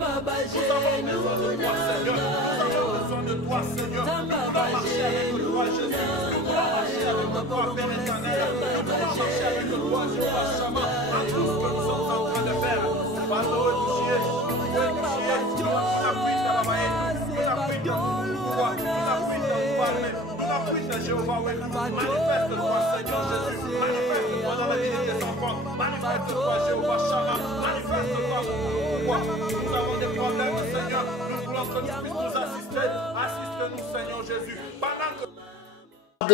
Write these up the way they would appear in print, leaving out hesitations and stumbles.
de toi, Seigneur. Nous avons besoin de toi, Seigneur. Nous voulons marcher avec toi, Jésus. Nous voulons marcher avec toi, Père éternel. Nous voulons marcher avec toi, Jéhovah Shammah. À tout ce que nous sommes en train de faire. Pardon, tu es. Jéhovah, manifeste-toi, Seigneur Jésus, manifeste-toi dans la vie de tes enfants, manifeste-toi, Jéhovah Shammah, manifeste-toi pour nous avons des problèmes, Seigneur, nous voulons que tu puisses nous assister, assiste-nous, Seigneur Jésus, pendant que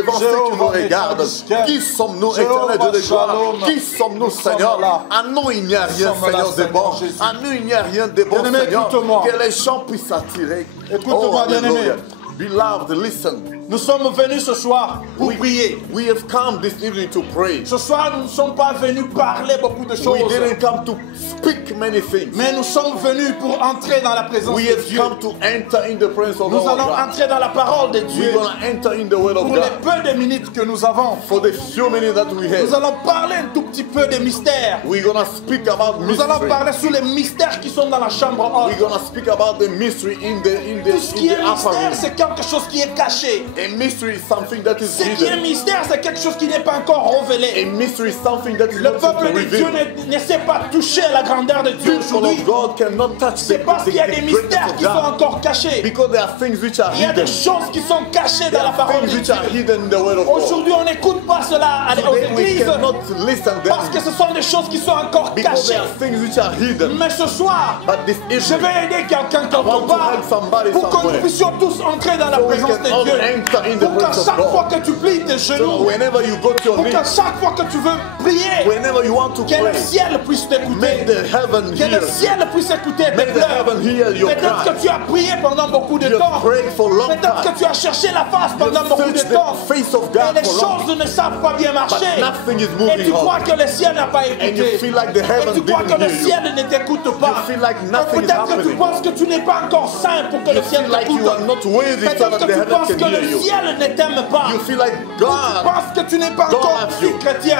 devant ceux qui nous regardent, qui sommes-nous, éternel Dieu de gloire? Qui sommes-nous, Seigneur? À nous, il n'y a rien, Seigneur, de bon. À nous, il n'y a rien de bon, Seigneur. Que les gens puissent s'attirer. Écoute-moi, bien-aimé. Beloved, listen. Nous sommes venus ce soir pour prier. We have come this evening to pray. Ce soir, nous ne sommes pas venus parler beaucoup de choses. We didn't come to speak many things. Mais nous sommes venus pour entrer dans la présence We de have Dieu. come to enter in the presence of Nous our allons God. entrer dans la parole de Dieu. We're going to enter in the word of Pour les God. peu de minutes que nous avons, For the few minutes that we nous have, allons parler un tout petit peu des mystères. we're going to speak about Nous allons mystery. parler sur les mystères qui sont dans la chambre haute. We're going to speak about the mystery in the Tout ce qui est upper mystère, room. c'est quelque chose qui est caché. A mystery is something that is Ce qui est hidden. mystère, c'est quelque chose qui n'est pas encore A révélé. mystery is something that is Le not peuple de Dieu revealed. ne sait pas toucher à la grandeur de Dieu People aujourd'hui. of God cannot touch the C'est parce qu'il y a des greatness mystères of qui sont God. encore cachés. Because there are things which are Il y a hidden. des choses qui sont cachées There dans la are parole things de which Dieu. are hidden in the word of God. Aujourd'hui, on n'écoute pas cela aux Today we églises cannot listen parce que them ce sont des choses qui sont encore because there cachées. are things which are hidden. Mais ce soir, But this je evening, vais aider quelqu'un quelque want to part help somebody pour que nous somewhere. puissions tous entrer dans la So we présence can all de Dieu. enter in the Pour qu'à presence of chaque God. fois que tu plies tes So genoux, whenever you go to your pour qu'à knees, chaque fois que tu veux prier, whenever you want to que le pray, ciel puisse may t'écouter. the heaven Que hear. le ciel puisse écouter tes May the pleurs. heaven hear your Peut-être cry. que tu as prié pendant beaucoup de You temps. prayed for long Peut-être time. que tu as cherché la face pendant You beaucoup de searched temps. the face of Et God les for long. choses ne savent pas bien marcher. But nothing is Et moving tu crois on. que le ciel n'a pas And you écouté. feel like the Et heaven tu crois que didn't le hear you. ciel ne t'écoute pas. You feel like nothing is Peut-être que tu happening. penses que tu n'es pas encore saint pour que You le ciel feel like you are t'écoute. not worthy so Peut-être that que the tu heaven penses can que hear le you. ciel ne t'aime pas. You feel like Tu God penses que tu n'es pas don't encore love you. chrétien.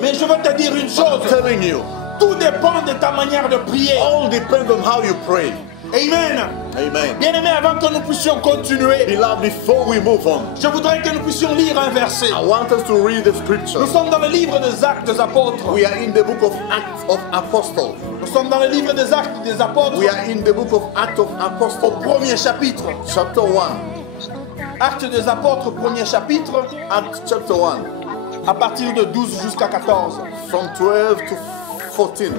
Mais je veux te dire une I'm chose. telling you. Tout dépend de ta manière de prier. All depends on how you pray. Amen. Amen. Bien-aimés, avant que nous puissions continuer, Beloved, before we move on, je voudrais que nous puissions lire un verset. I want us to read the scripture. Nous sommes dans le livre des Actes des Apôtres. We are in the book of Acts of Apostles. Nous sommes dans le livre des Actes des Apôtres, We are in the book of Acts of au Apostles, premier chapitre. chapter 1. Actes des Apôtres, premier chapitre, Acts chapter 1, à partir de 12 jusqu'à 14. from 12 to 14.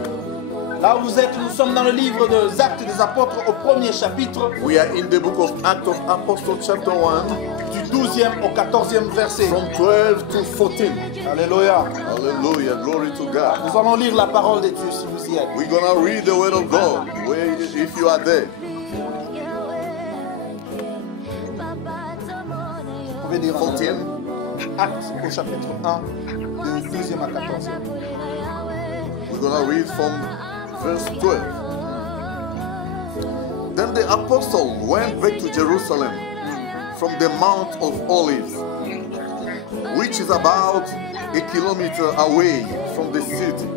Là où vous êtes, nous sommes dans le livre des Actes des Apôtres, au premier chapitre, We are in the book of Acts of Apostles, chapter 1, du 12e au 14e verset. from 12 to 14. Alléluia. Hallelujah, glory to God. Nous allons lire la parole de Dieu si vous y êtes. We're gonna read the word of God, if you are there. Vous pouvez lire en 14. Actes au chapitre 1, du 12e à 14e. We're gonna read from verse 12. Then the apostles went back to Jerusalem from the Mount of Olives, which is about a kilometer away from the city.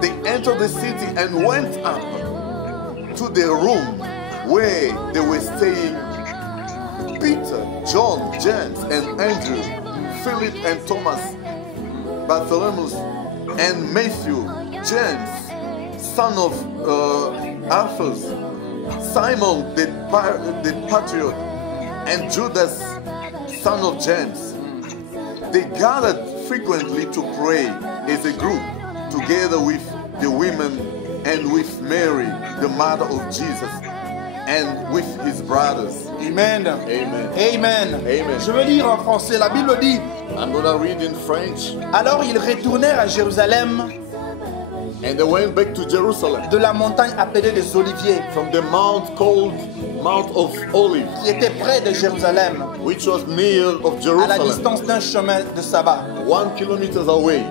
They entered the city and went up to the room where they were staying. Peter, John, James, and Andrew, Philip and Thomas, Bartholomew, and Matthew, James, son of Alphaeus, Simon the Patriot, and Judas, son of James. They gathered frequently to pray as a group, together with the women and with Mary, the mother of Jesus, and with his brothers. Amen. Amen. Amen. Amen. Je vais lire en français. La Bible dit: I'm going to read in French. alors ils retournèrent à Jérusalem And they went back to Jerusalem de la montagne appelée des Oliviers, from the mount called Mount of Olives, qui était près de Jérusalem, which was near of à la Jerusalem, distance d'un chemin de sabbat. 1 kilometer away.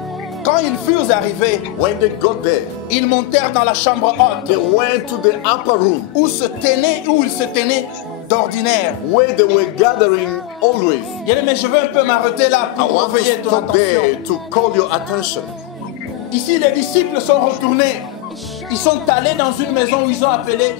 Quand ils furent arrivés, When they got there, ils montèrent dans la chambre haute they went to the upper room où ils se tenaient d'ordinaire. where they were gathering always. Bien, mais je veux un peu m'arrêter là I pour want to réveiller ton stop there attention. to call your attention. Ici, les disciples sont retournés. Ils sont allés dans une maison où ils ont appelé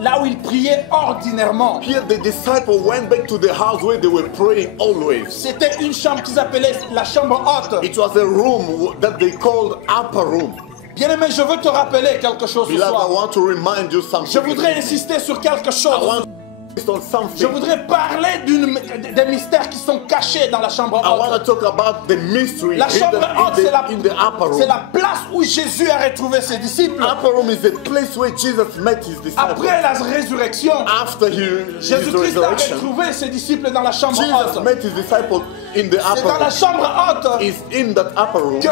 là où ils priaient ordinairement. Here the disciples went back to the house where they were praying always. C'était une chambre qu'ils appelaient la chambre haute. It was a room that they called upper room. Bien-aimé, je veux te rappeler quelque chose ce Beloved, I soir. want to remind you something. Je voudrais insister sur quelque I chose. want to insist on something. Je voudrais parler des mystères qui sont cachés dans la chambre I want haute. to talk about the mystery La chambre haute, in the upper c'est room. la place où Jésus a retrouvé ses disciples. Upper room is the place where Jesus met his disciples. Après la résurrection, After his Jésus-Christ a resurrection, retrouvé ses disciples dans la chambre Jesus haute. met his disciples in the C'est dans upper la room. chambre haute It's in that upper room que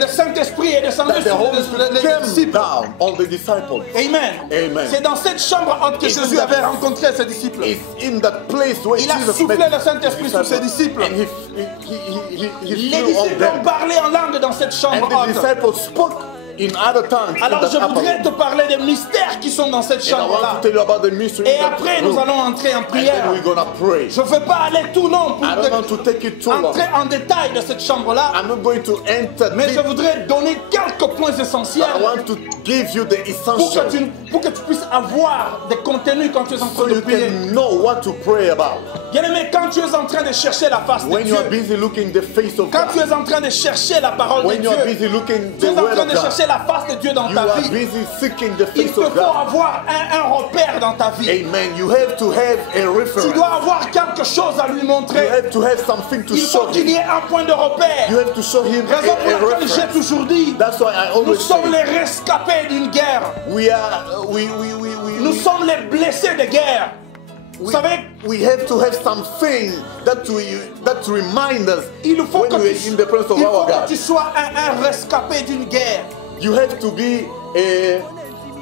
le Saint-Esprit est descendu that the sur Holy les Spirit came disciples. down on the disciples. Amen. Amen. C'est dans cette chambre haute que It's Jésus in avait that- rencontré ses disciples. It's in that place where Il a Jesus soufflé met le Saint-Esprit his sur ses disciples. And he Les flew on disciples ont them. parlé en langue dans cette chambre And the haute. disciples spoke in other tongues. Alors in je that upper voudrais room. te parler des mystères qui sont dans cette And I want chambre-là. to tell you about the mystery Et in that après room. nous allons entrer en And prière. then we're gonna pray. Je ne veux pas aller tout long pour I don't want to take it too long. entrer en détail de cette chambre-là, I'm not going to enter mais deep. je voudrais donner quelques points I essentiels want to give you the pour que, essentials pour que tu puisses avoir des contenus quand tu es en train so de you prier. can know what to pray about. Bien-aimé, quand tu es en train de chercher la face de When you are Dieu, busy looking the face of quand tu God, es en train de chercher la parole de when you are Dieu, busy looking tu the es en word train of de God, chercher la face de Dieu dans you ta are vie, busy seeking the il face te of faut God. avoir un repère dans ta vie. Amen. You have to have a Tu reference. dois avoir quelque chose à lui You montrer. have to have something to Il show faut qu'il y him. ait un point de repère. You have to show him Raison pour a laquelle j'ai reference. toujours dit, That's why I nous always sommes say les rescapés d'une guerre. we are Nous sommes les blessés de guerre. Vous savez, we have to have something that remind us il faut when que we are tu, in the presence of il faut our que God. tu sois un rescapé d'une guerre. You have to be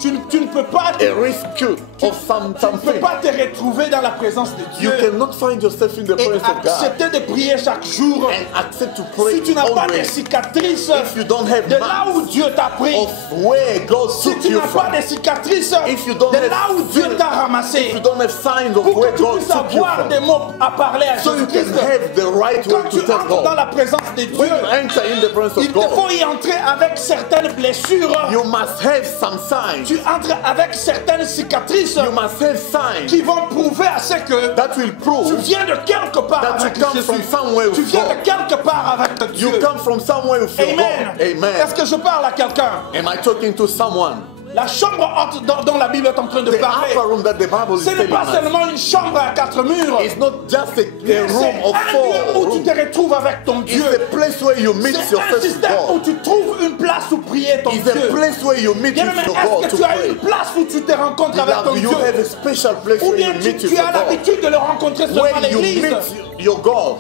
Tu ne peux pas a rescue of tu ne peux something. pas te retrouver dans la présence de You Dieu cannot find yourself in the et presence of God accepter de prier chaque jour and accept to pray si tu n'as pas de always. cicatrices If you don't have de là où marks Dieu t'a pris. of where God Si took tu you n'as pas from, de cicatrices if you don't de have là où Dieu fear, t'a if ramassé, you don't have signs of pour where que tu God puisses took you avoir des from, mots à parler à so you can Jésus-Christ, have the right way quand to tu tell entres dans la God. présence de When Dieu, you enter in the presence il of te faut God, y entrer avec certaines blessures. you must have some signs. Tu entres avec certaines cicatrices You must have signs qui vont prouver à ce que that will tu prove viens de quelque part that you avec come Jésus. from somewhere Tu with viens de God. quelque part avec Dieu. You come from somewhere with your Amen. God. Amen. Est-ce que je parle à quelqu'un? Am I talking to someone? La chambre haute dont la Bible est en train de The parler, upper room that the Bible is ce n'est telling pas us seulement une chambre à 4 murs. is not just a C'est room of un four lieu où tu rooms. te retrouves avec ton It's Dieu. a place where you meet C'est un yourself with système où God. tu trouves une place où prier ton It's a Dieu. place where you meet Bien with aimé, your est-ce God que to tu as une pray. place où tu te rencontres avec ton Beloved, you Dieu? have a special place Ou where bien you meet tu with as your God. l'habitude de le rencontrer seulement à When you l'église? meet your God,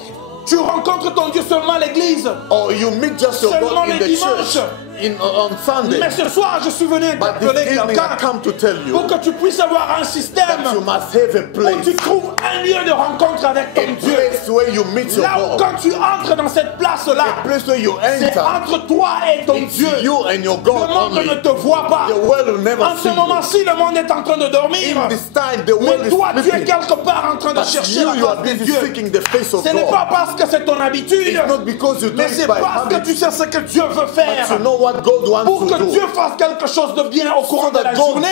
Tu rencontres ton Dieu seulement à l'église. or you meet just your Seulement God in les the dimanches. church on Sunday. Mais ce soir, je suis venu But this interpeller evening I quelqu'un come to tell you pour que tu puisses avoir un système that you must have a où place, tu trouves un lieu de rencontre avec a ton Dieu. place where you meet your Là où God, quand tu entres dans cette a place-là, place where you c'est enter. entre toi et ton It's Dieu. you and your Le God monde only. ne te voit pas. The world will never En see ce you. moment-ci, le monde est en train de dormir. In this time, the world Mais is toi, tu es sleeping. quelque part en train de But chercher la you are face de busy Dieu. seeking the face of Ce n'est pas God. parce que c'est ton habitude, It's not because you do mais it c'est by parce que habit, tu sais ce que Dieu veut but faire. you know what God wants Pour to que do. Dieu fasse quelque chose de bien au courant So de la that God journée,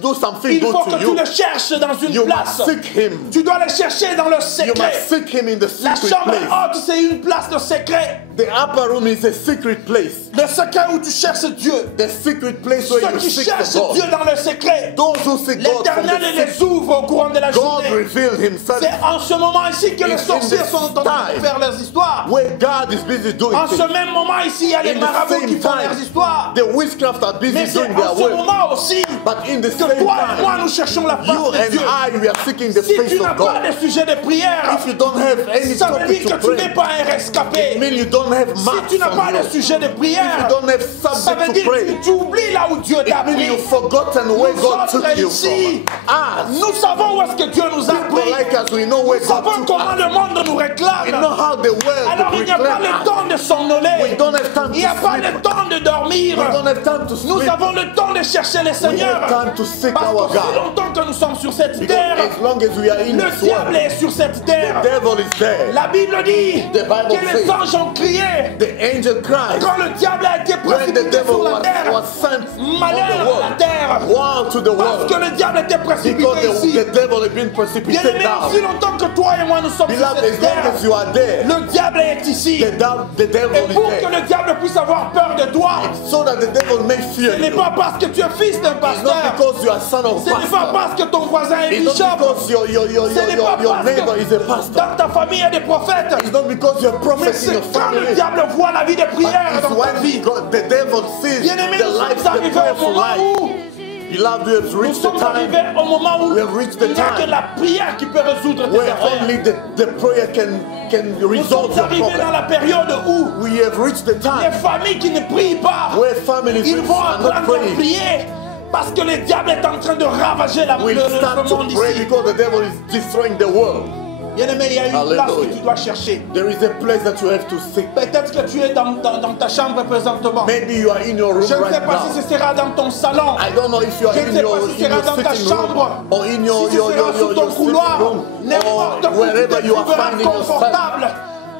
do something il good faut que to tu you. le cherches dans une You place. must seek Him. Tu dois le chercher dans le You secret. must seek Him in the La secret chambre place. haute, c'est une place de secret. The upper room is a secret place. Le secret où tu cherches Dieu. The secret place where Ceux you qui seek cherchent the Dieu God. dans le secret, Those who seek God from l'Éternel the les secret, ouvre au courant de la God journée. revealed Himself C'est en ce moment ici que les It's in sorciers this sont en train de time faire leurs histoires. where God is busy doing En ce things. même moment ici, il y a les In the marabouts same qui font time, leurs histoires. the witchcraft are busy Mais c'est doing their en ce work. moment aussi But in the que same toi et moi, time, nous cherchons la face you de and Dieu. I, we are seeking the Si face tu n'as of pas God. de sujet de prière, If you don't have any ça veut topic dire to que tu n'es pray, pas un it rescapé. means you don't have Si marks tu n'as pas on de you. sujet de If you prière, don't have ça subject veut to dire pray, que tu oublies là où Dieu t'a it means pris. you've forgotten where Nous God autres took you ici, from. Us, nous savons où est-ce que Dieu nous a people pris. like us, we know where Nous God savons took comment us. le monde nous We know réclame. how the world Alors il n'y a pas reclaimed le us. temps de s'ennoler. We don't have time Il n'y a to pas sleep. le temps de dormir. We don't have time to Nous sleep. avons le temps de chercher le We Seigneur. have time to seek Parce our qu'aussi God. longtemps que nous sommes sur cette Because terre, as long as we are in le this diable world, est sur cette terre. the devil is there. La Bible dit The Bible que les says- anges ont crié The angel cried quand le diable a été when the précipité devil sur la terre. was sent on Malheur the à la world. terre. Woe to the Parce que world. le diable était précipité Because ici. the devil had been Bien precipitated aimé, aussi down. longtemps que toi et moi nous sommes sur Beloved, cette as long terre, as you are there, le diable est ici. the devil Et is pour que there. le diable puisse avoir peur de toi, So that the devil may fear ce n'est you. pas parce que tu es fils d'un It's pasteur. not because you are son of Ce n'est pas pastor. parce que ton voisin est It's not bishop. because your Ce n'est pas parce neighbor is a que pastor. dans ta famille il y a des prophètes. It's not because you're a Mais prophet in c'est your quand le family. diable voit la vie de But prière it's dans ta when vie. the devil sees Bien aimé, the nous life, sommes the arrivés au prayerful moment life. où Beloved, we have nous reached the sommes time arrivés au moment où We have reached the il n'y a time que la prière qui peut résoudre tes where affaires. only the prayer can Nous resolve sommes your arrivés dans problem. la période où We have reached the les time familles qui ne prient pas, where families ils vont are not apprendre à praying. prier parce que le diable est en train de ravager We'll le start to monde pray ici. because the devil is destroying the world. Bien aimé, il y a une place Hallelujah. que tu dois chercher. There is a place that you have to seek. Peut-être que tu es dans ta chambre présentement. Maybe you are in your room Je ne sais right pas si now. ce sera dans ton salon. I don't know if you are Je ne in sais your, pas si ce sera dans ta sitting room chambre. or in your Si ce sera sous ton sleeping couloir. room N'importe or où tu wherever te you are trouveras finding yourself. confortable.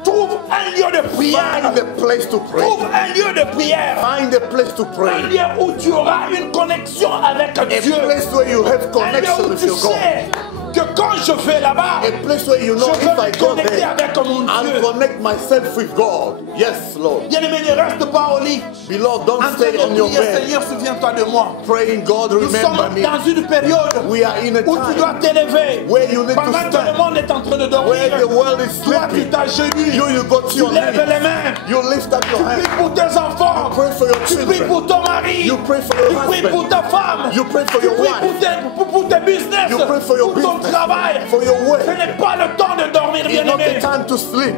Trouve un lieu de prière. Find a place to pray. Trouve un lieu de prière. Find a place to Un pray. lieu où tu auras une connexion avec A Dieu. place where you have Un lieu connection où with tu your God. sais que quand je vais là-bas, A place where you know je if veux I me go connecter there, avec mon Dieu. I'll connect myself with God. Yes, Lord. Bien-aimé, ne reste pas au lit. Beloved, don't En train stay on de your prier, bed Seigneur, souviens-toi de moi. praying, God, Nous remember sommes me. dans une période We are in a où tu dois time t'élever. where you need to Pendant que le stand. monde est en train de dormir, Where the world is toi tu sleeping. t'agenouilles, You go to tu your lèves les knees. mains, You lift up tu your pries hands. pour tes enfants, Pray for your tu pries children. pour ton mari, You pray for your tu pries husband. pour ta femme, You pray for tu your pries wife. pour tes business, You pray for your pour ton business, travail. for your work. Ce n'est pas le temps de dormir, It's not bien-aimé. the time to sleep.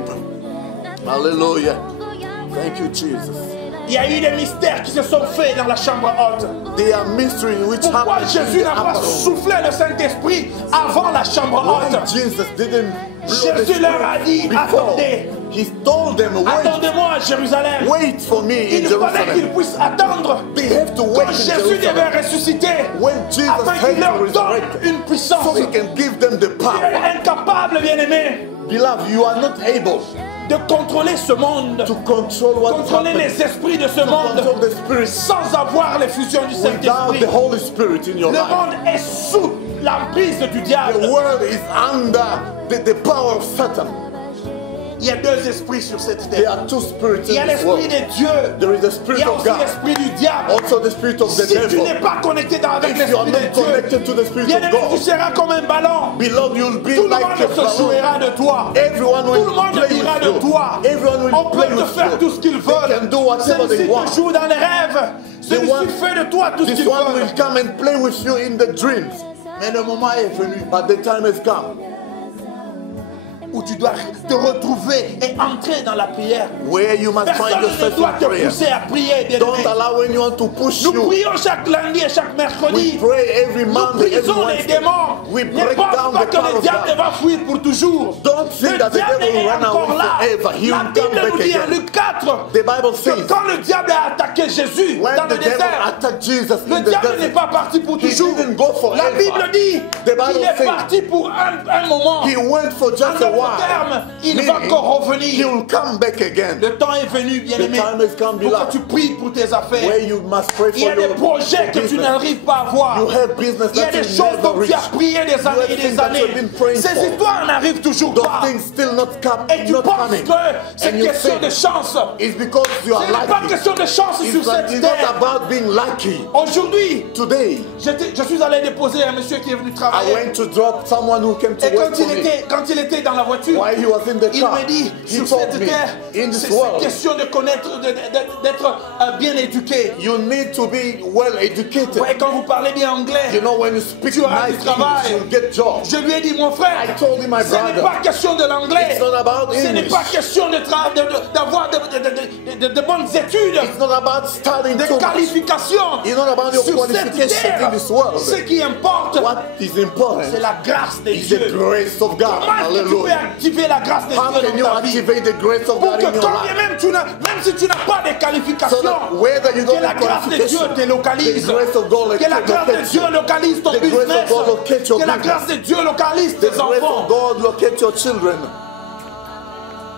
Hallelujah. Thank you, Jesus. Il y a eu des mystères qui se sont faits dans la chambre haute. There are mysteries which Pourquoi happen in Jésus the n'a pas upper room. soufflé le Saint-Esprit avant la chambre Why haute? Jesus didn't blow the Jésus leur a dit, Spirit before? attendez. He told them, Attendez-moi à Jérusalem. wait for me in Il fallait qu'ils Jerusalem. puissent attendre They have to wait quand in Jésus devait Jerusalem ressusciter when Jesus afin had qu'il leur to donne resurrect une puissance. so he can give them the Tu es power. incapable, bien-aimé, Beloved, you are not able de contrôler ce monde, to control what's contrôler happening, les esprits de ce to monde control the Spirit sans avoir l'effusion du without Saint-Esprit. the Holy Spirit in your Le life. monde est sous l'emprise du The diable. world is under the power of Satan. Il y a deux esprits sur cette There terre. are two spirits Il y a in this l'esprit world. de Dieu. There is the Il Spirit y a of aussi God, l'esprit du diable. also the Spirit of the Si tu n'es devil. pas connecté avec If you are l'esprit not de Dieu, connected to the Spirit bien of aimé, tu God, seras comme un ballon. beloved, you'll be Tout le like monde a se balloon. jouera de toi. Everyone Tout will le monde play dira with de you. toi. Everyone will On play peut te with faire tout ce you. qu'ils They can veulent. do whatever they Celui-ci want. te joue dans les rêves. Celui-ci one- fait de toi tout ce This qu'il one veut. will come and play with you in the dreams. Mais le moment est venu But the time has come où tu dois te retrouver et entrer dans la prière. where you must find Personne ne yourself doit in te prayer. pousser à prier, bien Don't aimé. allow anyone to push Nous you. prions chaque lundi et chaque We mercredi. pray every Nous Monday, every brisons les Wednesday. démons. We Ne break pense down pas the que power le of diable God. va fuir pour toujours. Don't think Le that the diable devil will est run encore away là. forever. He La will Bible come back nous dit en again. Luc 4 The Bible que says quand le diable a attaqué Jésus when dans the le devil désert, attacked Jesus le in the diable n'est desert, pas parti pour he toujours. didn't go forever. La Bible dit The Bible qu'il est says parti pour un moment. he went for En just a d'autres while. termes, il va Meaning, encore he revenir. will come back again. Le temps est venu, bien-aimé, The time has come, pour beloved, que tu pries pour tes affaires. where you must pray Il y a for des your projets que tu business. n'arrives pas à voir. You have business Il y a that des you choses never dont tu reach. as prié des années have et things des that you've années. been praying Ces for. histoires n'arrivent toujours Those pas. things still not come, Et tu not penses coming. que c'est And you question think de chance. it's because you are Ce n'est pas lucky. question de chance sur It's cette not terre. about being lucky. Aujourd'hui, Today, je suis allé déposer un monsieur qui est venu I travailler. went to drop someone who came to Et work for me. quand il était dans la voiture, While he was in the il car, me dit, he sur told cette me, terre, in this c'est world, question de connaître, d'être bien éduqué. you need to be well educated. Ouais, quand vous parlez bien anglais, You know, when you speak tu auras nice du travail. English, you get jobs. Je lui ai dit, mon frère, I told him, my ce n'est brother, pas question de l'anglais. it's not about Ce n'est English. pas question d'avoir de bonnes études, It's not about studying de too much. qualifications. It's not about your Sur cette qualification terre, in this world. ce qui importe, What is important c'est la grâce de is Dieu. the grace of God. Comment est-ce que tu peux Hallelujah. activer la grâce de How Dieu can you dans ta vie? activate the grace of Pour God que in your quand life? même si tu n'as pas de qualifications, So that whether you que don't la have grâce de Dieu qualification, te localise. the grace of God Que la grâce de locates Dieu you. localise ton The grace of business. God locate your Que la business. grâce de Dieu localise The tes grace enfants. of God locate your children.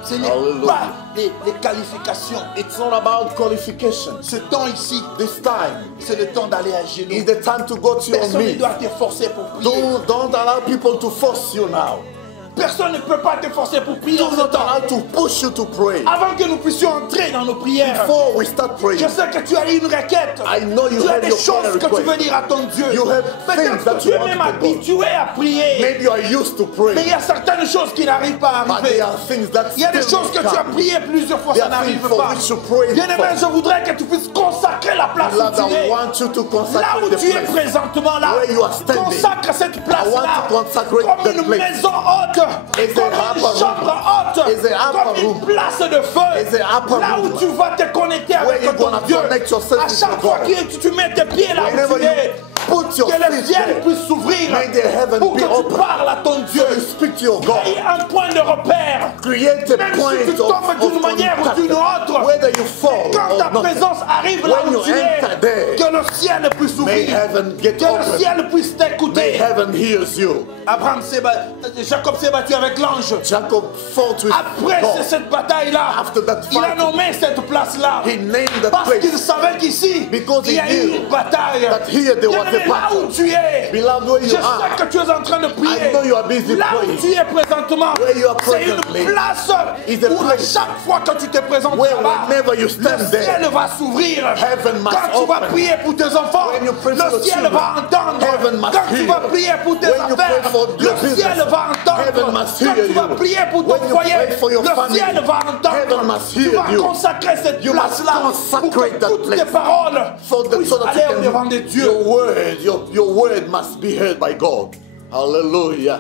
Ce n'est Hallelujah. pas les qualifications. It's not about qualification. Ce temps ici, This time c'est le temps d'aller à is genoux. the time to go to your Personne ne knees. doit te forcer pour prier. Don't allow people to force you now. Personne ne peut pas te forcer pour prier en Do ce not temps. allow to push you to pray. Avant que nous puissions entrer dans nos prières, Before we start praying, je sais que tu as une requête. I know you Tu as have des your choses prayer que tu request. veux dire à ton Dieu. You have things Peut-être that que tu you es want même to do. habitué à prier. Maybe you are used to pray, Mais il y a certaines choses qui n'arrivent pas à but arriver. there are things that Il y a des still choses que come. tu as prié plusieurs fois, There ça are n'arrive things for pas. which you pray Bien aimé, for. je voudrais que tu puisses consacrer la place Lord, où tu I es. want you to Là consecrate où the tu es place. présentement, là, Where you are standing. consacre cette I place-là want to consecrate comme the une place. maison haute, Is comme the une upper chambre room. haute, Is the upper comme une room. place de feu. Is the upper Là où room. tu vas te connecter Where avec you ton gonna Dieu. connect yourself À with chaque your fois God. que tu mets tes pieds là où Whenever tu you es, put your que le feet ciel there, puisse s'ouvrir may the heaven pour be que tu open. parles à ton Dieu. So you speak to your Il God. y a un point de repère. Create a Même point si tu tombes d'une manière ou d'une autre, whether you fall quand ta or not. présence arrive là When où you tu es, enter there, que le ciel puisse May s'ouvrir, heaven get que le open. ciel puisse May t'écouter. heaven hears you. Jacob s'est battu avec l'ange. Jacob fought with Après God. cette bataille-là, After that il a fight, nommé cette place-là. he named the Parce place. qu'il savait qu'ici, Because il y a he eu knew une bataille. that here there was a Bien-aimé, là battle. où tu es, Beloved, where je you are, sais que tu es en train de prier. I know you are busy Là où praying. tu es présentement, Where you are c'est une presently place is a où à place chaque fois que tu te présentes where là-bas, whenever you le stand there, ciel va s'ouvrir. heaven must Quand tu vas open. prier pour tes enfants, When you pray for le your ciel children, va entendre. heaven must Quand tu hear. vas prier pour tes When you pray affaires, for le your ciel business, va entendre. heaven must Quand hear tu vas you. prier pour ton When you foyer, pray for your le family, ciel va entendre. heaven must Tu hear vas you. consacrer cette You must place-là pour consecrate que that toutes tes place. paroles So that, puissent so that aller you au-devant de can, Dieu. your word must be heard by God. Hallelujah.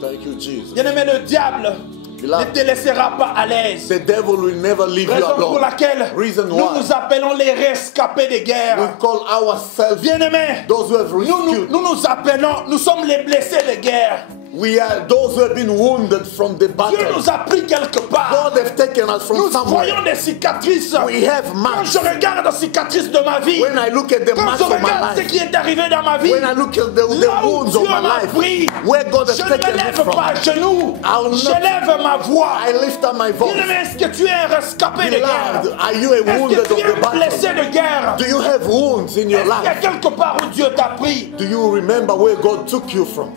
Thank you, Jesus. Bien-aimé, le diable Beloved, ne te laissera pas à l'aise. the devil will never leave you Raison pour alone. laquelle Reason nous why nous appelons les rescapés des we guerres. call ourselves Bien-aimés, those who have rescued. nous appelons, nous sommes les blessés de guerre. We are those who have been wounded from the Dieu battle. nous a pris quelque part. God have taken us from Nous somewhere. voyons des cicatrices. We have Quand marks. je regarde les cicatrices de ma vie, When I look at the quand marks je of my regarde ce life, qui est arrivé dans ma vie, when I look at the là où wounds of Dieu my m'a life, pris, where God has je ne taken me me lève from, pas à genoux. I will Je not- lève ma voix. I lift up my voice. Bien-aimé, est-ce que tu es un rescapé de guerre? Beloved, are you a wounded Est-ce que of tu es the un blessé battle? de guerre? Do you have wounds in your Est-ce qu'il y a life? quelque part où Dieu t'a pris? Do you remember where God took you from?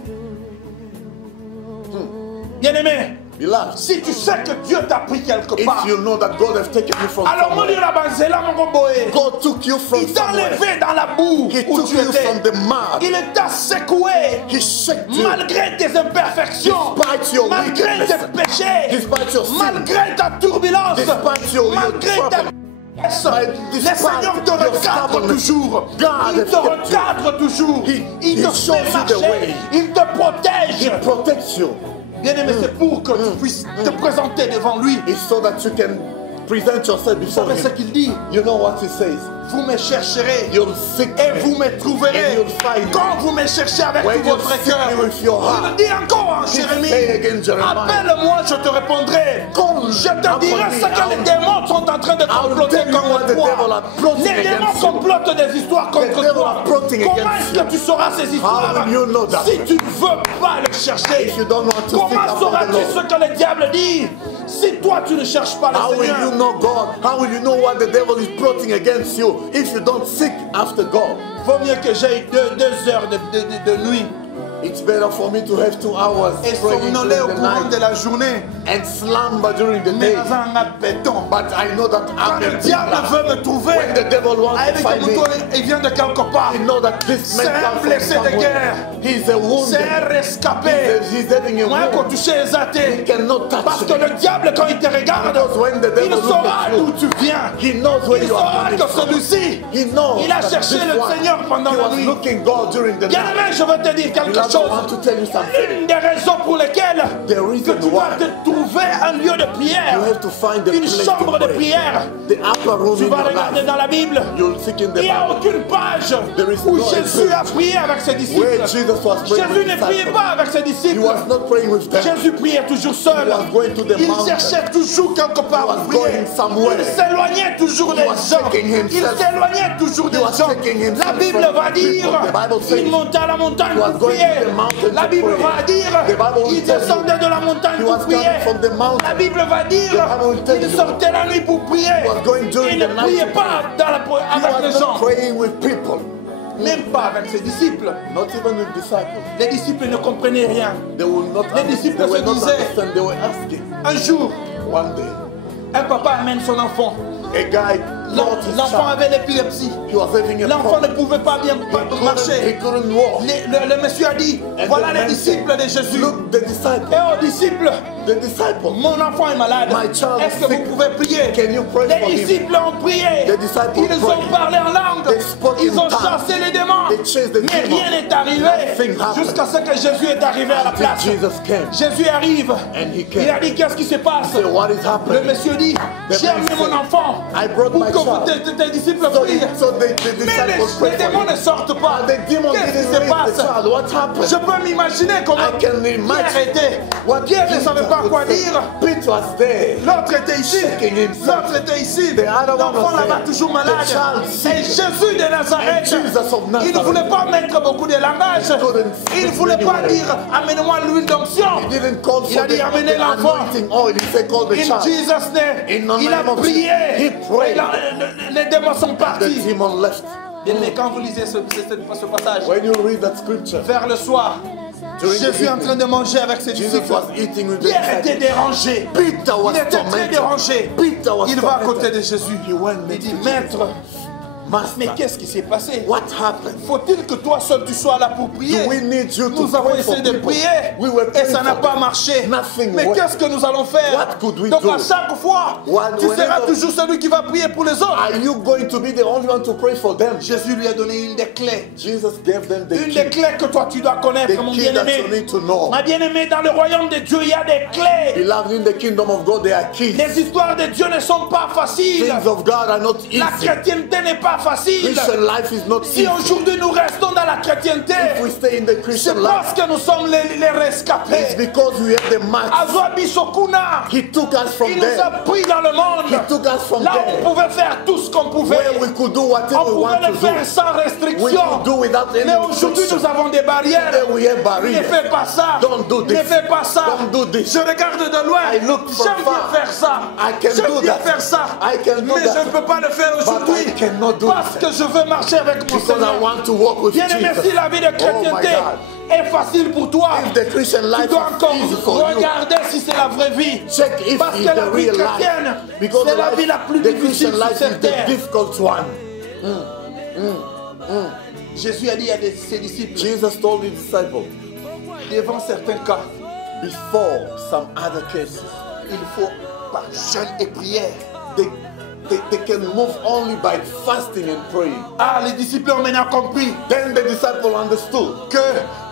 Bien-aimé, Beloved, si tu sais que Dieu t'a pris quelque if part, you know that God has taken you from alors mon Dieu somewhere, là-bas, c'est là mon gomboé. God took you from Il t'a somewhere. enlevé dans la boue He où took tu you étais. from the mud. Il t'a secoué He shook you. malgré tes imperfections, Despite your malgré wickedness, tes péchés, despite your sin, malgré ta turbulence, despite your malgré ta trouble. le Seigneur te your recadre stubbornness, toujours. God Il has te kept you. recadre toujours. Il he te shows fait you the marcher. way. Il te He protège. protects you. Bien-aimé, c'est pour que tu puisses te présenter devant lui. It's so that you can present yourself Vous before savez ce Him. qu'il dit? You know what He says. Vous me chercherez You'll seek et me. vous me trouverez. And you'll find me. Quand vous me cherchez avec When tout you votre seek cœur. me with your Il heart. le dit encore en Say Jérémie. again, Jeremiah. Appelle-moi, je te répondrai. Je te dirai ce que les démons sont en train de comploter tell you what contre the devil toi. are plotting Les démons against you. complotent des histoires contre devil toi. are plotting Comment against est-ce que you. tu sauras ces histoires How will you know that? si tu ne veux pas le chercher? If you don't want to seek Comment after the sauras-tu ce Lord? que le diable dit si toi tu ne cherches pas How le will you Seigneur? know God? How will you know what the devil is plotting against you if you don't seek after God? Vaut mieux que j'aie deux heures de nuit It's better for me to have 2 hours et praying somnoler au during the courant de night la journée. and slumber during the Mais day. dans un appétant. But I know that Quand I'm le a diable veut me trouver, When the devil wants to avec find un me, couteau, il vient de quelque part. I know that this C'est man un comes from blessé de somewhere. guerre. He's a wounded. C'est un rescapé. He's having a Moi, wound. quand toucher les He athées. cannot Parce touch que me. le diable, quand il te regarde, Because when the devil il looks saura at you, d'où tu viens. He knows where Il you are saura coming que from. celui-ci, He knows il a that cherché this le one, Seigneur pendant he la was nuit. looking God during the Bien night. aimé, je veux te dire quelque Beloved, chose. want to tell you something. L'une des raisons pour lesquelles The que reason tu dois why te trouver un lieu de prière, you have to find the une place chambre to de pray. prière. The upper room Tu in vas your regarder life. dans la Bible. You'll seek in the Il n'y a Bible. aucune page There is où no Jésus a place prié avec ses disciples. where Jesus was praying Jésus with ne priait disciples. pas avec ses He disciples. was not praying with them. Jésus priait toujours seul. He was going to the Il mountain. cherchait toujours quelque part He was où prier. going somewhere. Il s'éloignait toujours He des was gens. taking Il himself. s'éloignait toujours des He was gens. taking himself La Bible from va dire, people. The Bible says il montait à la montagne he was pour going prier. to the mountain La to Bible pray. va dire, The Bible will il tell descendait you de la montagne he pour was coming prier. from the mountain. La Bible va dire, The Bible will tell il you sortait la nuit pour prier. he was going during Il ne the night priait to pas He avec les was gens, not praying with people, même pas avec ses disciples. not even with disciples. Les disciples ne comprenaient rien. They will not. Les disciples They were se not disaient- understand. They were asking. Un jour, One day, un papa amène son enfant. a guy brought his L'enfant child. avait l'épilepsie. He was having a L'enfant ne problem. pouvait pas bien He marcher. couldn't walk. Le monsieur a dit, And voilà the les man disciples said, de Jésus. Look, the disciple. Et aux disciples, The disciple. mon enfant est malade. My child Est-ce is que vous sick. pouvez prier? Can you pray for Les him? disciples ont prié. The disciples Ils ont prayed. parlé en langue. They spoke Ils in ont tongues. chassé les démons. They chased the Mais demons. rien n'est arrivé Nothing happened. jusqu'à ce que Jésus est arrivé à la Until place. Jesus came. Jésus arrive. And he came. Il a dit, qu'est-ce qui se passe? So what is Le happening? monsieur dit, The j'ai man amené mon said, enfant I brought pour my que child. tes disciples So, prient. so the Mais disciples les prayed for démons ne him. sortent pas. The demon Qu'est-ce didn't qui se raise passe? the child. What happened? Je peux m'imaginer comment I can Pierre imagine était. what Pierre ne Peter savait pas would quoi say. dire. Peter was there. L'autre était ici. Shaking himself. L'autre était ici. The other one L'enfant was là-bas there. toujours malade. The child sick. Et Jésus de Nazareth, And Jesus of Nazareth. il ne voulait pas mettre beaucoup de langage. couldn't Il ne speak voulait pas anyway. dire amenez-moi l'huile d'onction. He didn't call Il a for dit the amenez l'enfant. anointing oil. He said call the In child. Jesus' name, In the il a name of prié. Jesus, he prayed. Et les démons sont The partis. demon left. Mais quand vous lisez ce passage, When you read that scripture, vers le soir, During the Jésus est en evening, train de manger avec ses Jesus disciples. was eating with the Pierre était disciples. dérangé. Peter was Il était très tormented. dérangé. Peter was Il va à côté tormented. de Jésus. He went Il next dit, to Maître, Master, mais qu'est-ce qui s'est passé? what happened? Faut-il que toi seul tu sois là pour prier? Do we need you to Nous avons pray for essayé de people? prier We were et praying ça n'a for pas them. marché. Nothing Mais worked. qu'est-ce que nous allons faire? What could we Donc do? à chaque fois, tu seras Whenever- toujours celui qui va prier pour les autres. Are you going to be the only one to pray for them? Jésus lui a donné une des clés. Jesus gave them the Une des key. clés que toi tu dois connaître, The mon key that you bien-aimé. need to know. Ma bien-aimée, dans le royaume de Dieu, il y a des clés. Beloved, in the kingdom of God, there are keys. Les histoires de Dieu ne sont pas faciles. Things of God are not La easy. chrétienté n'est pas facile. Christian life is not Si easy. aujourd'hui nous restons dans la chrétienté, If we stay in the c'est Christian parce life, que nous sommes les it's rescapés. because we have the mark. Azwabi Sokuna, He took us from il nous a there. pris dans le monde. He took us from Là, there. on pouvait faire tout ce qu'on pouvait. Where we could do whatever On we pouvait want le to faire do. sans We restriction. could do without any Mais aujourd'hui, nous restriction. avons des barrières. There we have Ne barriers. fais pas ça. Don't do this. Ne fais pas ça. Don't do this. Je regarde de loin. I look from J'aime bien far. faire ça. I can J'aime do bien that. faire ça. I can do Mais that. je ne peux pas le faire aujourd'hui. I cannot do Parce that. que je veux marcher avec mon Because I Seigneur. want to walk with Bien aimé, Jesus. si la vie de Oh my chrétienté God. est facile pour toi, If the Christian tu life dois encore is easy for you, regarder si c'est la vraie vie. check if Parce it's que la the vie real chrétienne, life. Because c'est la vie la plus the difficile Christian sur life is cette the terre. difficult one. Jésus a dit à ses disciples, Jesus told his disciples, devant certains cas, before some other cases, il faut par jeûne et prière. they can move only by fasting and praying. Ah, les disciples ont maintenant compris Then the disciple understood que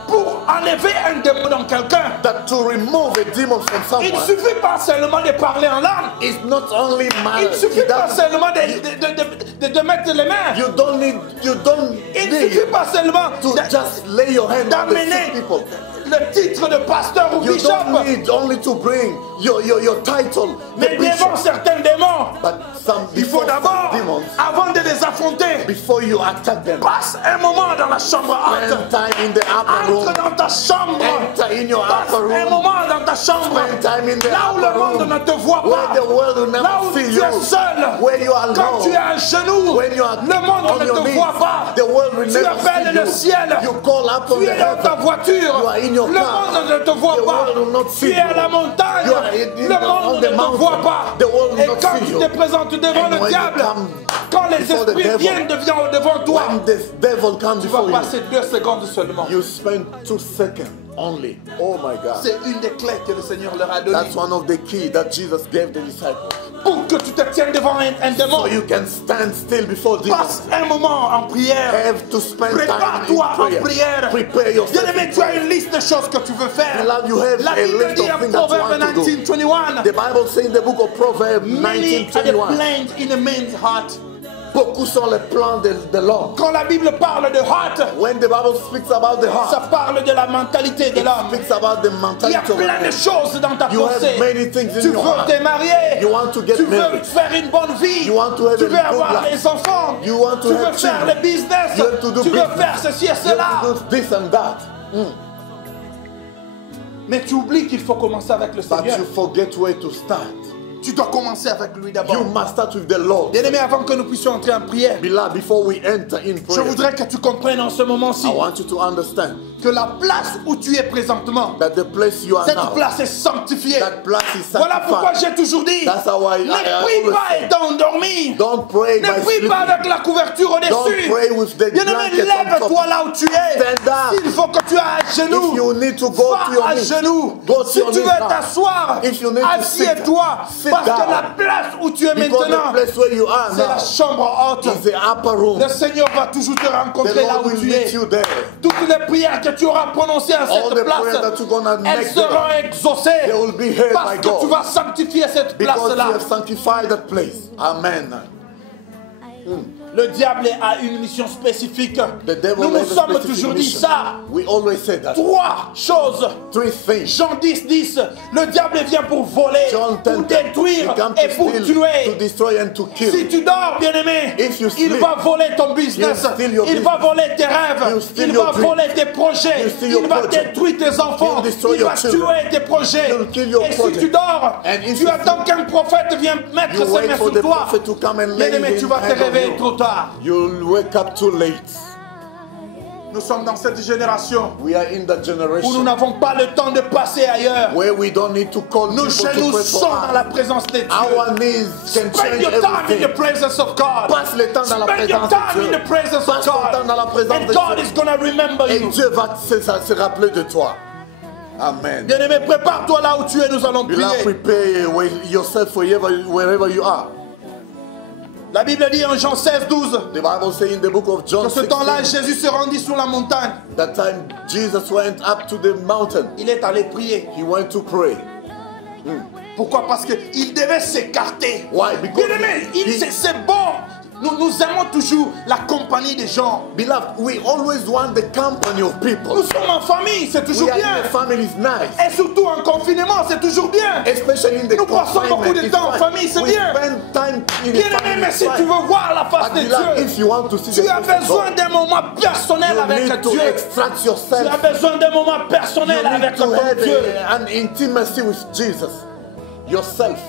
pour enlever un démon dans quelqu'un, that to remove a demon from il ne someone suffit pas seulement de parler en langue. is not only Il matter. ne suffit pas seulement de mettre les mains. You don't Il ne need suffit pas seulement to just lay your hand on the sick d'amener people. le titre de pasteur ou You bishop. don't need only to bring your title, Mais the devant bishop. certains démons, But some il faut before d'abord, some demons, avant de les affronter, before you attack them, passe un moment dans la chambre haute. spend time in the upper room. Entre dans ta chambre. Enter in your Passe upper un room. moment dans ta chambre. Spend time in the Là où le upper monde room. ne te voit Where pas. the world will never Là où see tu you. es seul. Where you are Quand tu es alone. à genoux, When you are le monde on ne your te knees, voit pas. the world will Tu never appelles see le you. ciel. You call up on Tu the es dans ta heaven. voiture. You are in your Le car. monde ne te voit The pas. world will not Tu see es à you. la montagne. You are Le on monde the ne te mountain. voit pas. The world will Et not quand see tu you. te présentes devant And le when you diable, come quand les before the esprits devil, viennent devant toi, When the devil comes tu vas before you, passer 2 secondes seulement. you spend 2 seconds only. Oh my God. C'est une des clés que le Seigneur leur a données. That's one of the keys that Jesus gave the disciples. Pour que tu te tiennes devant un démon. So you can stand still before Jesus. Passe un moment en prière. Have to spend time in Prépare-toi en prayer. prière. Prepare yourself. Bien-aimé, tu as une liste de choses que tu veux faire. Beloved, you have La a Bible list dit of en things that you Proverbe want to do. 19:21. The Bible says in the book of Proverbs Many are the 19:21. plans in a man's heart. Beaucoup sont les plans de l'homme. Quand la Bible parle de heart, When the Bible speaks about the ça heart, parle de la mentalité de it l'homme. speaks about the Il y a mentality of plein man. de choses dans ta You have pensée. many things in Tu your veux heart. te marier. You want to get Tu veux married. faire une bonne vie. You want to have Tu a veux good avoir life. des enfants. You want to Tu have veux faire children. le business. You have to do Tu veux business. faire ceci et You cela. have to do this and that. Mais tu oublies qu'il faut commencer avec le But Seigneur. you forget where to start. Tu dois commencer avec lui d'abord. You must start with the Lord. Bien-aimé, avant que nous puissions entrer en prière, Beloved, before we enter in je prayer, voudrais que tu comprennes en ce moment-ci I want you to understand que la place où tu es présentement, that the place you are cette now, place est sanctifiée. that place is Voilà pourquoi sanctified. j'ai toujours dit, That's how I ne always prie pas say, étant endormi. don't pray by Ne prie sleeping. pas avec la couverture Don't au-dessus. pray with the Bien-aimé, blanket on top. lève-toi là où tu es. Stand up. S'il faut que tu ailles à If genoux, you need to go to your va à knees, genoux. go to Si your tu knees veux now. t'asseoir, If you need to sit, assieds-toi. sit Parce que down. la place où tu es Because maintenant, the place where you are c'est la now chambre haute. is the upper room. Le Seigneur va toujours te The rencontrer là Lord où will tu meet es. you there. Toutes les prières que tu auras prononcées à All cette the prayers place, that you're gonna elles make seront there, exaucées. they will be heard Parce by que tu God. vas sanctifier cette Because you place-là. have sanctified that place. Amen. Le diable a une mission spécifique. The devil Nous nous has a sommes specific toujours dit mission. ça. We always say that. Trois choses. Three things. Jean 10:10. Le diable vient pour voler, John pour 10, détruire he comes et to pour steal, to tuer. destroy and to kill. Si tu dors, bien-aimé, If you il sleep, va voler ton business, he'll steal your il va business. voler tes rêves, He'll steal il your va dreams. voler tes projets, He'll steal il your va project. détruire tes enfants, He'll destroy il your va children. tuer tes projets. He'll kill your Et si project. tu dors, And if tu you attends qu'un prophète vienne mettre You ses wait mains for sur the toi. prophet to come and lay Bien-aimé, his tu vas te hand on réveiller you. trop tard. You'll wake up too late. Nous sommes dans cette génération We are in that où nous generation n'avons pas le temps de passer ailleurs. where we don't need to call Nos people to genoux pray sont for dans la us. présence de Dieu. Our knees can Spend change your time in everything. the presence of God. Passe le temps dans la Spend your présence time de in Dieu. the presence of Passe ton temps dans la God. présence And de God Dieu. is going to remember Et you. Dieu va se rappeler de toi. Amen. Bien-aimé, prépare-toi là où tu es, nous allons Beloved, prier. prepare yourself wherever you are. La Bible dit en Jean 16:12 The Bible says in the book of John que ce temps-là, 16, Jésus se rendit sur la montagne. that time Jesus went up to the mountain. Il est allé prier. He went to pray. Pourquoi? Parce qu'il devait s'écarter. Why? Because Bien-aimé, he- c'est bon. Nous aimons toujours la compagnie des gens. Beloved, we always want the company of people. Nous sommes en famille, c'est toujours We are bien. in a family, is nice. Et surtout en confinement, c'est toujours bien. Especially in the Nous passons confinement, beaucoup de it's temps en fine. famille, c'est We bien. spend time in the Bien-aimé, family, mais it's si fine. tu veux voir la face But de beloved, Dieu, if you want to see tu the as face of besoin God, d'un moment personnel you avec need to Dieu. extract Tu yourself. as besoin d'un moment personnel You avec need to ton have Dieu. an intimacy with Jesus. Yourself.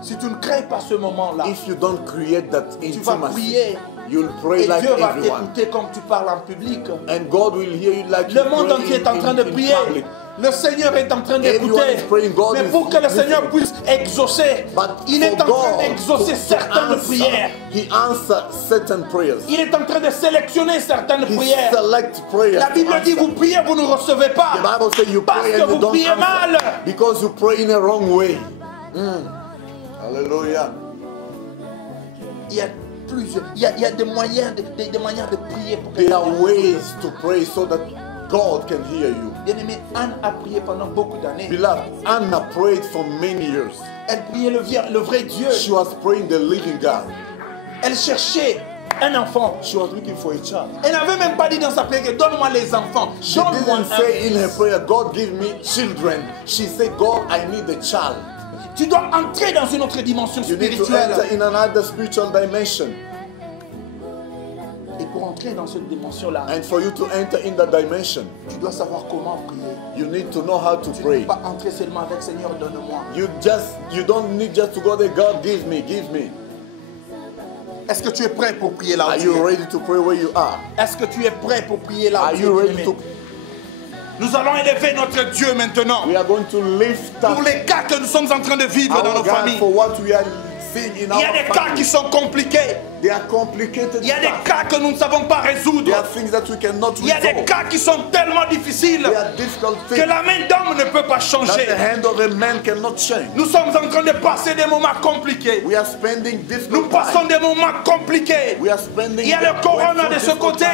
Si tu ne crées pas ce moment-là, If you don't create that tu vas intimacy, prier you'll pray et like Dieu va everyone. t'écouter comme tu parles en public. And God will hear you like Le you monde pray entier est en train de in prier. public. Le Seigneur est en train Everyone d'écouter. is praying, God Mais is pour que le listening. Seigneur puisse exaucer, But il est for en train God d'exaucer to certaines answer, prières. He answers certain prayers. Il est en train de sélectionner certaines He prières. selects prayers. La Bible to dit, answer. vous priez, vous ne recevez pas. The Bible says you Parce pray que and you vous don't priez answer mal. because you pray in a wrong way. Hallelujah. Il y a plusieurs, il y a des moyens des manières de prier pour que There are ways to pray so that God can hear you. Bien-aimé, Anne a prié pendant beaucoup d'années. Beloved, Anna prayed for many years. Elle priait le vrai Dieu. She was praying the living God. Elle cherchait un enfant. She was looking for a child. Elle n'avait même pas dit dans sa prière, donne-moi les enfants. She Donne-moi didn't un say in her fils. prayer, God give me children. She said, God, I need a child. Tu dois entrer dans une autre dimension You need to spirituelle. enter in another spiritual dimension. Et pour entrer dans cette dimension-là, And for you to enter in that dimension, tu dois savoir comment prier. you need to know how to Tu ne pray. peux pas entrer seulement avec Seigneur, donne-moi. You don't need just to go there, God, give me, give me. Est-ce que tu es prêt pour prier là Are où tu you es? ready to pray where you are? Est-ce que tu es prêt pour prier là Are où tu you es? ready bien-aimé? to... Nous allons élever notre Dieu maintenant. We are going to lift Pour up les cas que nous sommes en train de vivre dans our nos God familles. for what we are thing in Il y a our des cas qui family. sont compliqués. They are complicated Il y a des stuff. cas que nous ne savons pas résoudre. There are things that we cannot Il y a des resolve. cas qui sont tellement difficiles They are difficult que things la main d'homme ne peut pas that changer. the hand of a man cannot change. Nous sommes en train de passer des moments compliqués. We are spending Nous difficult passons time. des moments compliqués. We are spending Il y a le corona de ce côté.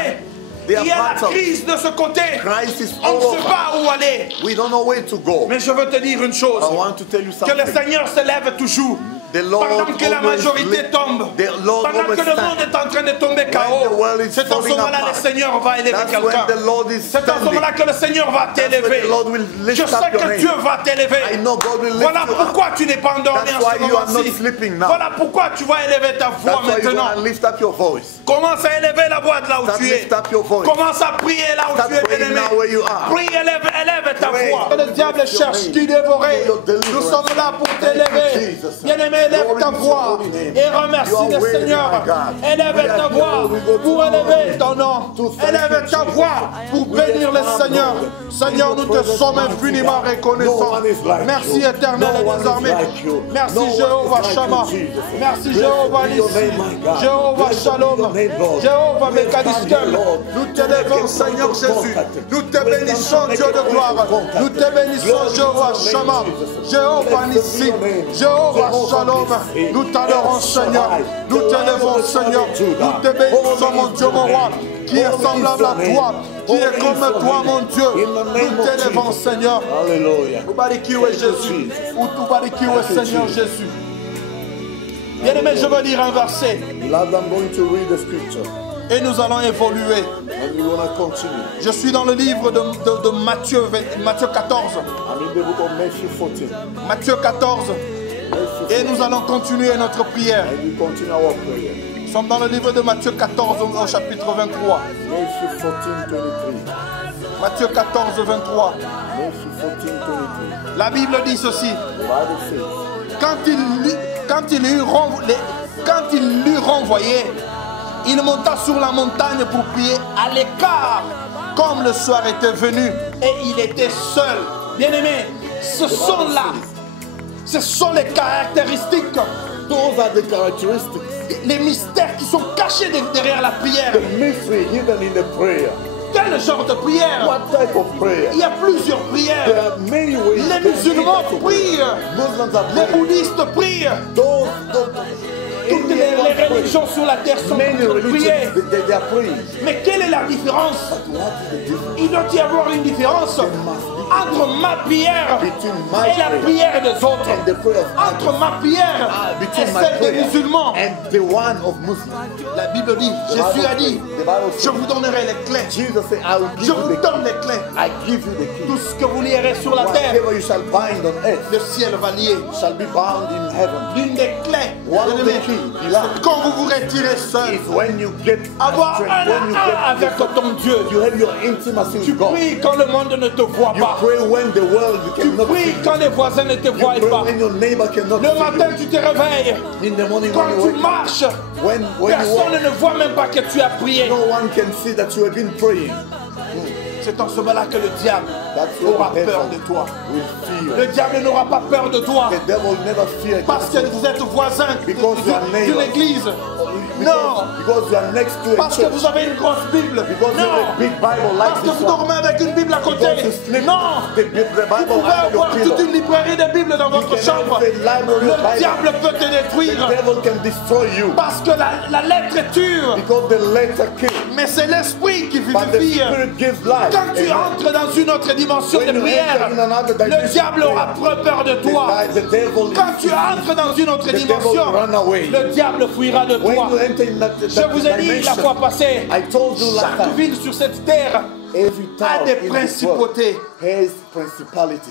There Il y a are la battles. crise de ce côté. Crisis On all ne sait over. pas où aller. We don't know where to go. Mais je veux te dire une chose. I want to tell you Que le something. Seigneur se lève toujours. The Lord Pendant que la always majorité lift- tombe. the Lord Pendant always que le stand. monde est en train de tomber the KO. world is C'est en ce falling moment-là que apart. le Seigneur va élever That's quelqu'un. when the Lord is C'est en ce standing. moment-là que le Seigneur va That's when t'élever. the Lord will lift Je up sais your que name. Dieu va I t'élever. know God will lift Voilà you up. pourquoi tu n'es pas endormi That's en why ce you are not moment-ci. sleeping now. Voilà pourquoi tu vas élever ta voix That's why you maintenant. want to lift up your voice. Commence à élever la voix de là où Start tu es. lift up your voice. Commence à prier là où Start tu es, praying bien-aimé. now where you are. Prie, élève ta Pray. voix. Le diable cherche qui dévorer. For your deliverance. Nous sommes là pour Thank t'élever. you, Jesus. Bien-aimé, élève Glory ta to your voix holy name. et remercie You are le worthy, Seigneur. my God. Élève We are ta here, voix we go to pour glory. élever ton nom. To thank Élève you, ta Jesus. voix pour We bénir le are Seigneur. Lord. Seigneur, In nous your te presence, sommes mighty infiniment God. reconnaissants. No one is like Merci you. éternel No et one is désormais. like you. Merci No one is Jéhovah like you, Shammah. Jesus. Merci Blessed Jéhovah be your Nissi. name, my God. Jéhovah Blessed be Shalom. your name, Lord. Jéhovah We have come Mekadiskel. here, Lord, Nous to te make levons, a Seigneur point of Jésus. contact. Nous te We have come bénissons, to make Dieu a de point gloire. of contact. Nous te bénissons, Glory to Jéhovah your name, Shammah. Jesus. Jéhovah Blessed be Nissi. your name. Jéhovah Jehovah Shalom. Nissi. Nous t'adorons, El Seigneur. Shaddai. Nous The t'élevons, Lion of the Seigneur. tribe of Judah. Nous te bénissons, Holy mon is Dieu, your mon roi, name. qui est Holy is semblable your à name. toi, qui Holy est is comme your toi, name. mon Dieu. In the name Nous of t'élevons, Jesus. Seigneur. Hallelujah. Ubarikiwe Jésus. Ou tubarikiwe, Thank you, Seigneur Jesus. Jésus. Bien-aimé, je veux lire un verset Beloved, I'm going to read the scripture et nous allons évoluer. and we're going to continue. Je suis dans le livre de Matthieu, Matthieu 14. I'm in the book of Matthew 14. Matthieu 14. Matthew Et nous allons continuer notre prière. And we continue our prayer. Nous sommes dans le livre de Matthieu 14 au chapitre 23. Matthew 14, 23. Matthieu 14, 23. Matthew 14, 23. La Bible dit ceci. The Bible says, Quand il l'eut renvoyé, il monta sur la montagne pour prier à l'écart, comme le soir était venu, et il était seul. Bien-aimé, ce sont les caractéristiques, those are the characteristics, les mystères qui sont cachés derrière la prière. the mystery hidden in the prayer. Quel genre de prière? What type of prayer? Il y a plusieurs There prières. are many ways. Les there are musulmans many types of prient, prayer. Muslims are les praying. bouddhistes prient. Toutes les religions sur la terre sont en Many train de prier. religions, they are praying. Mais quelle est la différence? What is the difference Il doit y avoir une différence entre ma prière between my et la prayer prière des autres. and the prayer of Entre others? ma prière et Between my celle des prayer musulmans. and the one of Muslims. La Bible dit, Jésus a dit, The Bible je says, vous donnerai les clés. Jesus said, I will Je give vous you the donne key. les clés. I give you the key. Tout ce que vous lierez sur la terre, Whatever you shall bind on earth le ciel va lier. shall be bound in heaven. L'une des clés, One of the bien-aimé, keys, c'est beloved, quand vous vous retirez seul, is when you get avoir strength, un when you à un get avec ton Dieu. you have your intimacy Tu with God. pries quand le monde ne te voit You pas. pray when the world Tu cannot pries see. quand les voisins ne te You voient pray pas. when your neighbor cannot Le see matin, tu te réveilles. you. In the morning Quand when you tu wake up, marches, when you personne walk, ne voit même pas que tu as prié. no one can see that you have been praying. C'est en ce moment-là que le diable That's aura what the peur devil de toi. will fear. Le diable n'aura pas peur de toi The devil never fear parce que vous êtes voisin Because you are d'une neighbors. église. Non, because you are next to a parce que church. vous avez une grosse Bible. Because you have a Non, big Bible like parce que this vous one. dormez avec une Bible à côté. Because you sleep Non, the vous Bible pouvez under your avoir toute pillow. une librairie de Bibles dans votre can chambre. have a library of Le Bible. diable peut te The détruire devil can destroy you parce que la lettre tue. because the letter kills, Mais c'est l'esprit qui but the vivifie. spirit gives life. Quand tu Amen. entres dans une autre dimension When de you prière, enter in another dimension le diable of aura peur de toi. The devil is Quand tu entres dans une autre the devil dimension, run away. le diable fuira de When toi. you enter in that Je vous ai dit la dimension, fois passée, I told you last chaque time, ville sur cette terre every a town des in this world principautés. has principalities.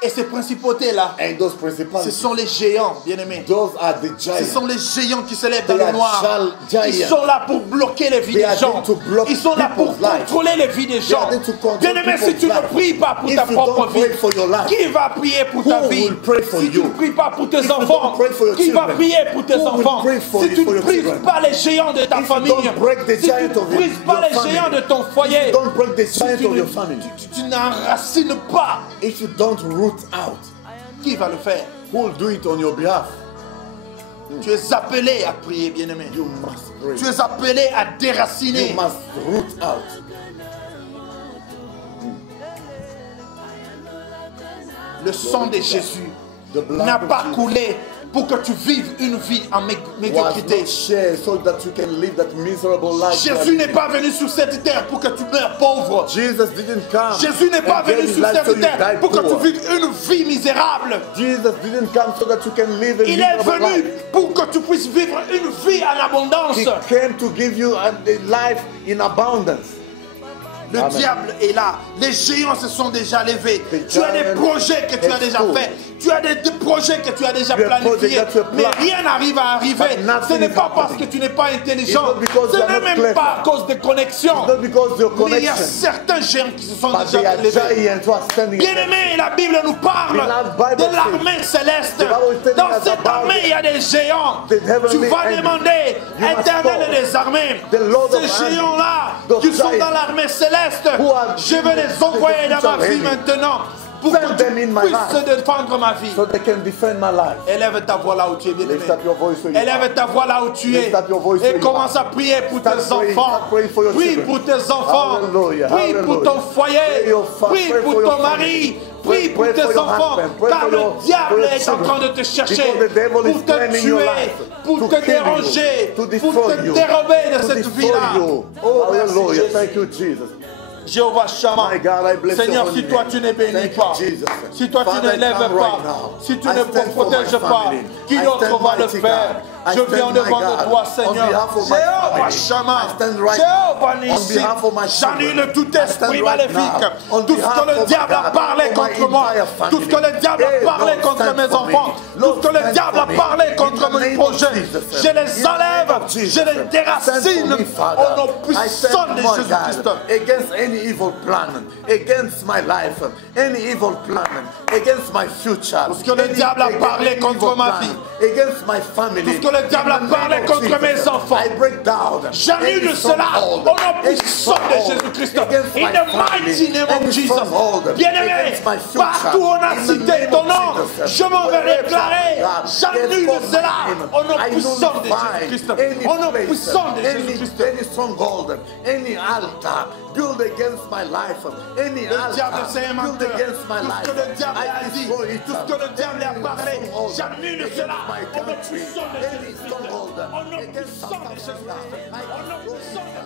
Et ces principautés-là, And those ce principalities, sont les géants, bien-aimés. those are the Ce giants. sont les géants qui se lèvent dans They le are noir. giants. Ils sont là pour bloquer les vies They des are gens. there to block Ils sont là pour people's lives. contrôler les vies des They are gens. there to control Bien-aimé, si people's tu ne lives. pries pas pour If ta you propre don't vie, pray for your life, qui va prier pour who ta vie? will pray for Si tu you? ne pries pas pour tes If you enfants, don't pray for your qui va children, prier pour tes who will enfants? pray for Si you- tu for ne your brises children? pas les géants de ta If you famille, don't break the si tu giant ne of brises pas your les family, géants de ton foyer, don't break the si giant tu of ne- your family, tu n'enracines pas, if you don't root out, qui va le faire? who will do it on your behalf? Tu es appelé à prier, bien-aimé. You must pray. Tu es appelé à déraciner. You must root out. Le sang de Jésus The blood n'a of pas Jesus coulé pour que tu vives une vie en was médiocrité. not shared so that you can live that miserable life. Jésus n'est pas venu sur cette terre pour que tu meurs pauvre. Jesus didn't come. Jésus n'est pas and gave venu his sur life so cette you terre die pour que poor. tu vives une vie misérable. Jesus didn't come so that you can live a Il est miserable venu life. pour que tu puisses vivre une vie en abondance. He came to give you a life in abundance. Le Amen. diable est là. Les géants se sont déjà levés. The Tu as des giant projets que tu as is déjà full. faits. Tu as des projets que tu as déjà You have planifiés. projects that you have Mais planned. rien n'arrive à arriver. But nothing Ce n'est is pas parce que happening. tu n'es pas intelligent. It's not because Ce you are n'est not même clever. pas à cause des connexions. Not because your Mais il y a connection. certains géants qui se sont But déjà they are levés. giants who are standing. Bien-aimé, la Bible nous parle Beloved, Bible de says, l'armée céleste. the Bible is telling Dans us cette about armée, il y a des géants. the heavenly Tu vas army. demander, You must Éternel call des armées, the Lord ces of armies, géants-là those qui sont giants dans l'armée céleste, who are je vais les envoyer dans ma vie enemy. maintenant pour Send que them in tu my puisses life. défendre ma vie. So they can defend my life. Élève ta voix là où tu es, bien-aimé. Lift up your voice where you Élève are. ta voix là où tu es. Lift up your voice where Et you commence are. à prier pour Start tes praying, enfants. start praying for your Prie children. pour tes enfants. Hallelujah, Prie pour ton hallelujah. foyer. Pray your Prie pray pour for your ton mari. family. Prie pour Pray tes for your enfants. husband. Pray Car for le your diable est en children. train de te chercher Because the devil is pour te claiming your tuer, life, pour to te kill you, déranger, to pour destroy te you, dérober de to cette destroy vie-là. you. Oh, merci Hallelujah. Jésus. Thank you, Jesus. Jéhovah Shammah, My God, I bless Seigneur, your si holy toi name. tu ne bénis Thank you, pas, Jesus. si toi tu Father, ne lèves I come pas, right now. si tu I ne stand for protèges my pas, family. qui I d'autre stand va le mighty faire? God. I Je stand, viens my devant God, de toi, on Seigneur. behalf of my Jéhovah family. Shammah, I stand right Jéhovah now. Nissi, On behalf of my children. j'annule tout I stand esprit right maléfique, now. On tout ce behalf que le of diable a God, parlé for my contre moi, entire family. tout ce que le diable a Hey, parlé Lord, contre stand mes for me. enfants, tout Lord, ce que le stand diable for a me. parlé In contre the mes name of projets, Jesus. je In les the name enlève, of Jesus. je les Stand déracine for me, Father. au nom I puissant stand, de my Jésus-Christ. God, against any evil plan, against my life, any evil plan, against my future. Tout ce que le any- diable a against parlé any contre evil ma plan, vie. against my family. Tout ce que le diable a In the parlé name of contre mes Jesus, enfants. I break down. J'annule any cela au stronghold, nom any puissant de stronghold Jésus-Christ. against In my the family, mighty name of any Jesus. stronghold Bien-aimé, against my future. partout on a In the cité name ton of nom, Jesus. je m'en vais Wherever, déclarer. God, J'annule therefore, cela my name, au nom I puissant de nullify Jésus-Christ. any Au nom place, puissant de any Jésus-Christ. stronghold, any altar built against my life, any Le diable altar c'est un built menteur. against my Tout ce life, que le diable I a dit, destroy it. tout ce que le diable a parlé, Stronghold j'annule against cela my au nom country, puissant de any Jésus-Christ. stronghold Au nom against puissant de South Jésus-Christ. Africa, I Au nom destroy puissant de